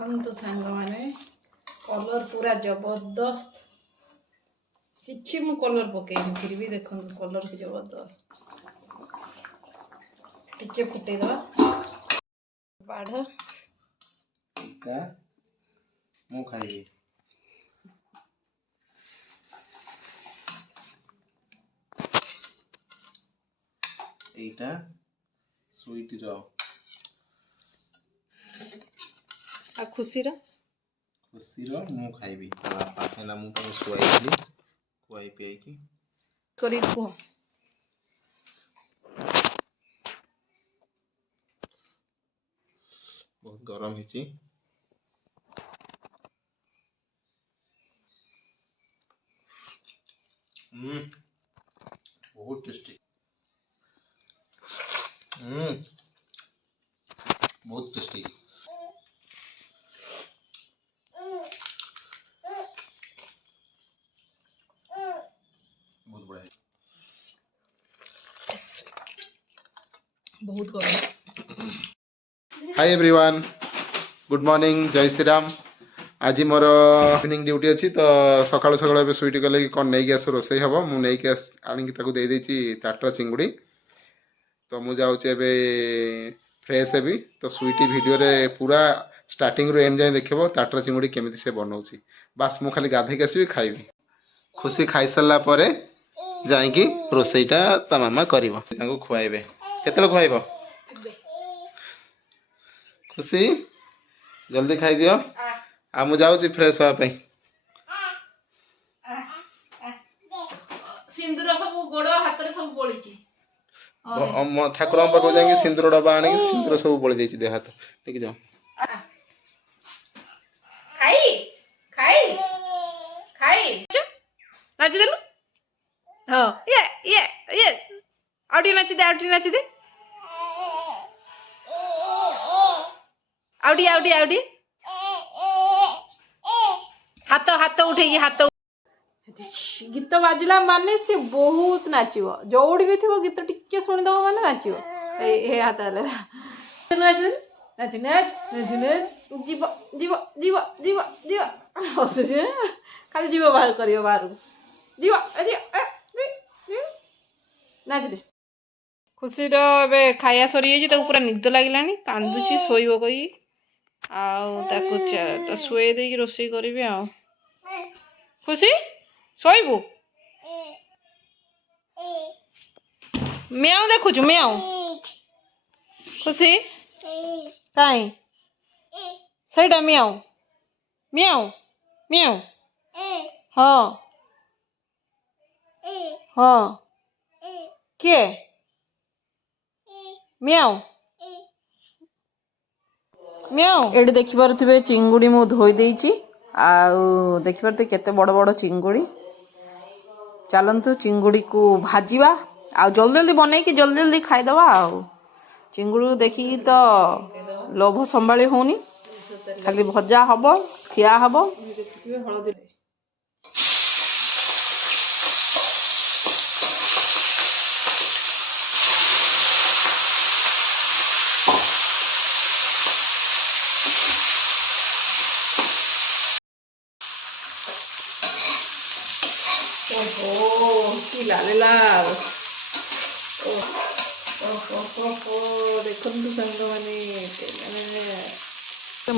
देखो सांग मैंने कलर पूरा जबरदस्त किसी मु कलर पकईनी फिर भी देखो कलर की जबरदस्त टिके फुटे बाढ़ मु खाइबी एटा स्वीट रो आ खुशी मु खाइबी पाखेना मु तो सुआइली खुआई पियाई की करी कुह बहुत गरम हिची बहुत टेस्टी बहुत टेस्टी बहुत बढ़िया बहुत गरम। हाय एवरीवन गुड मॉर्निंग जय श्री राम आज मोर इवनिंग ड्यूटी अच्छी तो सकाल सकाल स्वीट कले कौन नहीं आस रोसे हम मुझे आनी ताट चिंगुड़ी तो मुझे जाऊे फ्रेश हेबी तो स्वीटी वीडियो रे पूरा स्टार्टिंग रू एंड जाए देखो ताटर चिंगुड़ी केमी से बनाऊँगी बास मु खाली गाधेक आसबि खाइबी खुशी खाई सारा पर जाइकी रोसईटा ता मामा कर खुआइबे केतले खुआइब खुशी जल्दी खाई दियो आ मु जाऊँ फ्रेश होगा सिंदूर सब गोड़ हाथ रे सब बोली ठाकुर पाक जाए सिंदूर डबा आने सिंदूर सब बोली देह हाथ ठीक जाओ खाई खाई खाई नाची देलु हाँ ये आउटी नाची दे आउटी हाथ हाथ उठेगी हाथ गीत बाजिला माने से बहुत नाचिबो जोड़ी भी थी गीत टिके सुनी दबो माने नाचिबो ए हाथ हले नाच नाच नाच नाच नाच जीव जीव जीव जीव जीव हसुछ खाली जीव बाहर करियो बाहर जीव नाच दे खुशी रो बे खाया सरी जाई ताको पूरा निद लागिलानी कांदुची सोइबो कई आउ ताको सोए देकी रोसई करबी आ खुशी सोइबू म्याऊ देखुचु म्याऊ खुशी काई सेटा म्याऊ म्याऊ म्याऊ हाँ हाँ किए म्याऊ म्याऊ एडी देखि पारुथिबे चिंगुड़ी मु धोई देइची आउ देखि पारुथिबे केते बड़ बड़ चिंगुड़ी चलतु चिंगुड़ी को भाजीबा आ जल्दी जल्दी बनै कि जल्दी जल्दी खाईदबा आउ चिंगुड़ी देखी तो लोभ संभाली होनी खाली भजा हब खिया हब ओहो कि लाल लाल देखो सांग मैंने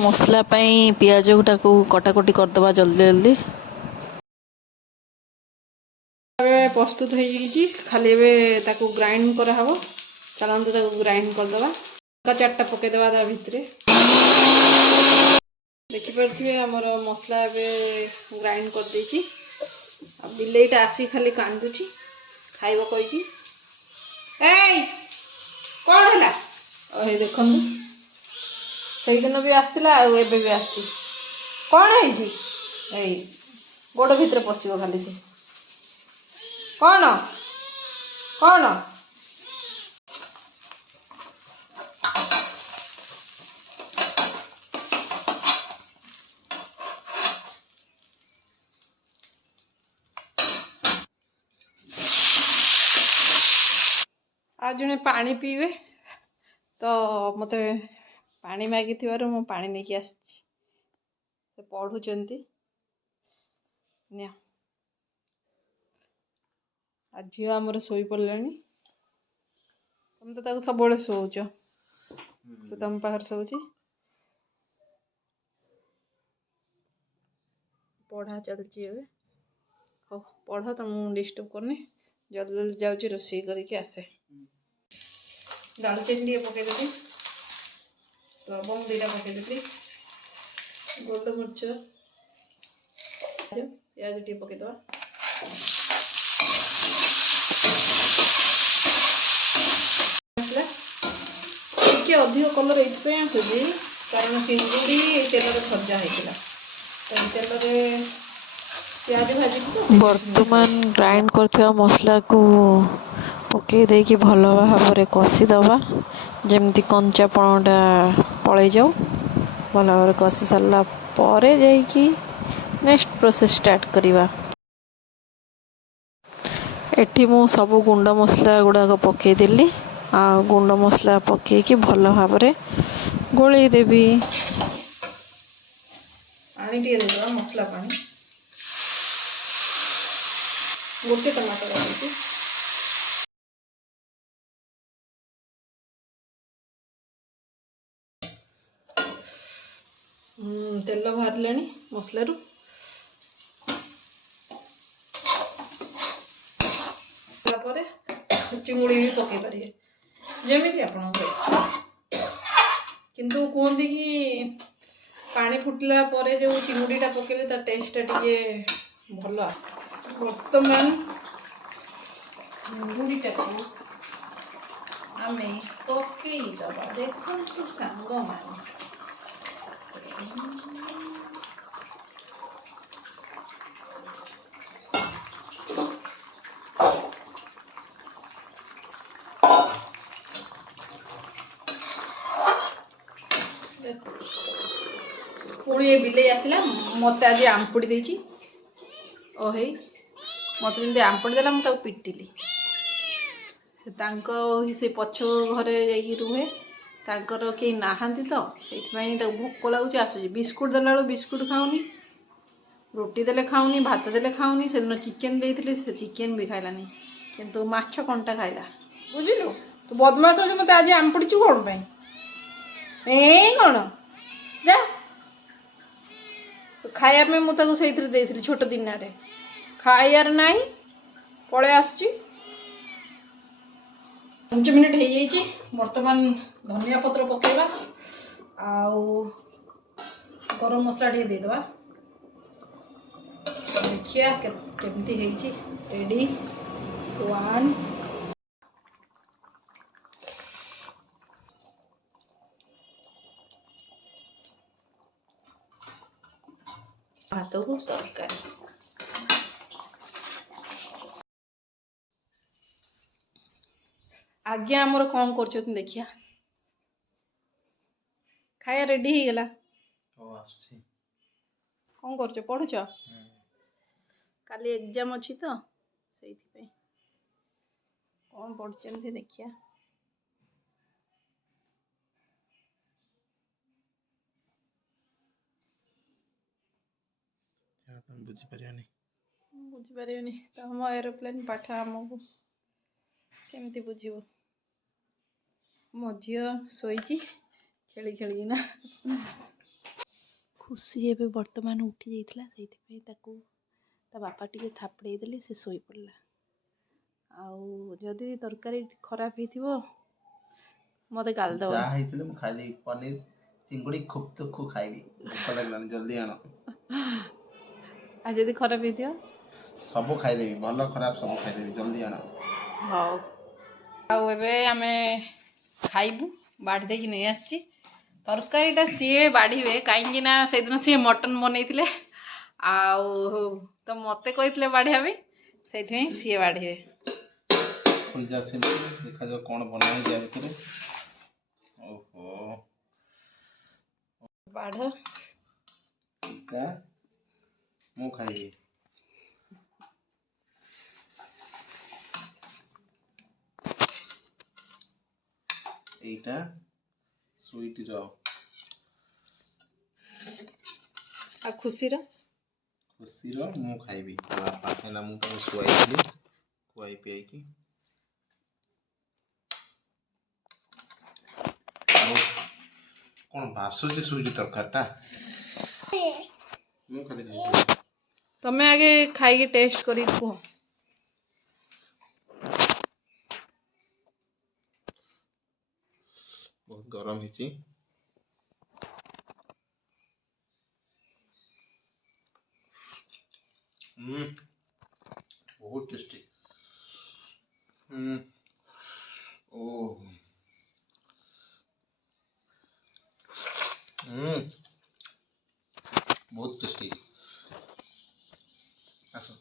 मसला पियाज को कटाकटी करदे जल्दी जल्दी प्रस्तुत हो खाली ताकू ग्राइंड कराहब चलते ग्राइंड करदे चार्टा पकईदे भितर देखिपे आमर मसला ग्राइंड कर बिलेईटा आसी खाली कांदुची खाइब कहीकि कौन है देखु से दिन भी आसला एबे भी आसी कौन है गोड़ भितर पशिब खाली से कौन कौन आज जने पानी पीवे तो मत पानी मागी मु पानी नहीं आसी ସେ ପଢ଼ୁଛନ୍ତି। ନିଅ ଆଉ ଝିଅ ଆମର ଶୋଇପଡ଼ିଲାଣି। ତମେ ତ ତାକୁ ସବୁବେଳେ ଶୋଉଛ, ସେ ତମ ପାଖରେ ଶୋଉଛି। ପଢ଼ା ଚାଲିଛି ଏବେ। ହଉ ପଢ଼, ତମକୁ ଡିଷ୍ଟର୍ବ କରୁନି। ଜଲ୍ଦି ଜଲ୍ଦି ଯାଉଛି ରୋଷେଇ କରିକି ଆସେ। ଡାଲଚିନି ଟିକେ ପକେଇଦେଲି, ଲବଙ୍ଗ ଦୁଇଟା ପକେଇଦେଲି, ଗୋଲମରିଚ, ପିଆଜ ଟିକେ ପକେଇଦେବା। ଟିକେ ଅଧିକ କଲର୍ ଏଇଥିପାଇଁ ଆସୁଛି କାରଣ ଚିଙ୍ଗୁଡ଼ି ଏଇ ତେଲରେ ଭଜା ହେଇଥିଲା, ତ ଏଇ ତେଲରେ ପିଆଜ ଭାଜିକି ବର୍ତ୍ତମାନ ଗ୍ରାଇଣ୍ଡ କରୁଥିବା ମସଲାକୁ ପକାଇ ଦେଇକି ଭଲ ଭାବରେ କଷିଦେବା, ଯେମିତି କଞ୍ଚାପଣଟା ପଳେଇ ଯାଉ। ଭଲ ଭାବରେ କଷି ସାରିଲା ପରେ ଯାଇକି ନେକ୍ସଟ ପ୍ରୋସେସ୍ ଷ୍ଟାର୍ଟ କରିବା। ଏଠି ମୁଁ ସବୁ ଗୁଣ୍ଡ ମସଲା ଗୁଡ଼ାକ ପକାଇଦେଲି, ଆଉ ଗୁଣ୍ଡ ମସଲା ପକାଇକି ଭଲ ଭାବରେ ଗୋଳେଇ ଦେବି। ପାଣି ଟିକେ ଦେଇଦେବା, ମସଲା ପାଣି। ଗୋଟେ ଟମାଟୋ ରଖୁଛି। ତେଲ ବାହାରିଲାଣି ମସଲାରୁ। ପରେ ଚିଙ୍ଗୁଡ଼ି ବି ପକାଇ ପାରିବେ, ଯେମିତି ଆପଣଙ୍କ ଇଚ୍ଛା। କିନ୍ତୁ କୁହନ୍ତି କି ପାଣି ଫୁଟିଲା ପରେ ଯେଉଁ ଚିଙ୍ଗୁଡ଼ିଟା ପକାଇଲେ ତା ଟେଷ୍ଟଟା ଟିକେ ଭଲ। ବର୍ତ୍ତମାନ ଚିଙ୍ଗୁଡ଼ିଟାକୁ ଆମେ ପକାଇଦେବା। ଦେଖନ୍ତୁ ସାଙ୍ଗମାନେ, ପୁଣି ଏ ବିଲେଇ ଆସିଲା, ମୋତେ ଆଜି ଆମ୍ପୁଡ଼ି ଦେଇଛି। ଓ ହେଇ ମୋତେ ଯେମିତି ଆମ୍ପୁଡ଼ି ଦେଲା, ମୁଁ ତାକୁ ପିଟିଲି। ସେ ତାଙ୍କ ସେ ପଛ ଘରେ ଯାଇକି ରୁହେ, ତାଙ୍କର କେହି ନାହାନ୍ତି ତ ସେଇଥିପାଇଁ ତାକୁ ଭୋକ ଲାଗୁଛି, ଆସୁଛି। ବିସ୍କୁଟ୍ ଦେଲାବେଳକୁ ବିସ୍କୁଟ୍ ଖାଉନି, ରୁଟି ଦେଲେ ଖାଉନି, ଭାତ ଦେଲେ ଖାଉନି। ସେଦିନ ଚିକେନ୍ ଦେଇଥିଲି, ସେ ଚିକେନ୍ ବି ଖାଇଲାନି, କିନ୍ତୁ ମାଛ କଣ୍ଟା ଖାଇଲା। ବୁଝିଲୁ, ତୁ ବଦମାସ ହଉଛୁ। ମୋତେ ଆଜି ଆମ୍ପୁଡ଼ିଛୁ କ'ଣ ପାଇଁ? କ'ଣ ଯା ଖାଇବା ପାଇଁ ମୁଁ ତାକୁ ସେଇଥିରେ ଦେଇଥିଲି, ଛୋଟ ଦିନରେ। ଖାଇବାର ନାହିଁ, ପଳେଇ ଆସୁଛି। 5 ମିନିଟ୍ ହେଇଯାଇଛି। ବର୍ତ୍ତମାନ ଧନିଆ ପତ୍ର ପକାଇବା, ଆଉ ଗରମ ମସଲା ଟିକେ ଦେଇଦେବା। ଦେଖିବା କେମିତି ହେଇଛି। ରେଡ଼ି 1। ଭାତକୁ ତରକାରୀ। ଆଜ୍ଞା ଆମର କ'ଣ କରୁଛନ୍ତି ଦେଖିଆ। ଖାଇବା ରେଡ଼ି ହେଇଗଲା। କ'ଣ କରୁଛ? ପଢ଼ୁଛ? କାଲି ଏକ୍ଜାମ୍ ଅଛି ତ ସେଇଥିପାଇଁ। କ'ଣ ପଢ଼ୁଛନ୍ତି ଦେଖିଆ। ବୁଝିପାରିବନି ତମ ଏରୋପ୍ଲେନ୍ ପାଠ ଆମକୁ କେମିତି ବୁଝିବ। ମୋ ଝିଅ ଶୋଇଛି ଖେଳି ଖେଳିକିନା। ଖୁସି ଏବେ ବର୍ତ୍ତମାନ ଉଠି ଯାଇଥିଲା, ସେଇଥିପାଇଁ ତାକୁ ତା ବାପା ଟିକେ ଥାପଡ଼େଇ ଦେଲେ, ସେ ଶୋଇପଡ଼ିଲା। ଆଉ ଯଦି ତରକାରୀ ଖରାପ ହେଇଥିବ ମୋତେ ଗାଳି ଦେବ। ଯାହା ହେଇଥିଲେ ମୁଁ ଖାଇଦେବି। ପନିର ଚିଙ୍ଗୁଡ଼ି ଖୁବ୍ ତ ଖୁବ୍ ଖାଇବି। ଭୋକ ଲାଗିଲାଣି, ଜଲ୍ଦି ଆଣ। ଆଉ ଯଦି ଖରାପ ହେଇଥିବ? ସବୁ ଖାଇଦେବି, ଭଲ ଖରାପ ସବୁ ଖାଇଦେବି, ଜଲ୍ଦି ଆଣ। ହଉ। ଆଉ ଏବେ ଆମେ ଖାଇବୁ। ବାଢ଼ି ଦେଇକି ନେଇ ଆସିଛି। ତରକାରୀଟା ସିଏ ବାଢ଼ିବେ, କାହିଁକି ନା ସେଦିନ ସିଏ ମଟନ୍ ବନେଇଥିଲେ, ଆଉ ତ ମୋତେ କହିଥିଲେ ବାଢ଼ିବା ପାଇଁ, ସେଇଥିପାଇଁ ସିଏ ବାଢ଼ିବେ। ଦେଖାଯାଉ କ'ଣ ବନା ହେଇଛି ୟା ଭିତରେ। ଓହୋ, ବାଢ଼। ଏଇଟା ମୁଁ ଖାଇବି। ଏଇଟା ସୁଇଟିର। आ खुशीर खुशीर मु खाइबी बापा खाइला मु तो शुआइली खुआई पियाई कौन भासुची सुजी तरकारीटा मु खाली खाइबी तमे आगे खाई टेस्ट करी कुह बहुत गरम हिची बहुत टेस्टी ओ बहुत टेस्टी आसो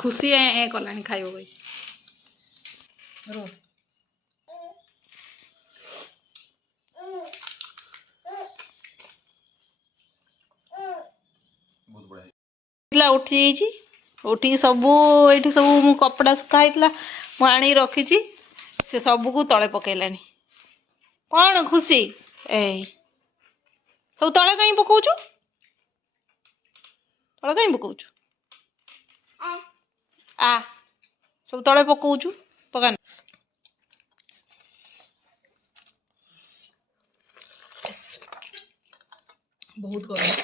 खुशी ए कलानी खाइबो भाई रो बहुत बढ़िया उठी जाइए उठी सबू ये सब मु कपड़ा सुखा होता मु आनी रखी से सबू को तले पकईलानी कौन खुशी ए सब तले कहीं पकाउछु तले कहीं पकाउछु आ सब तले पकाउछु पकान बहुत गरम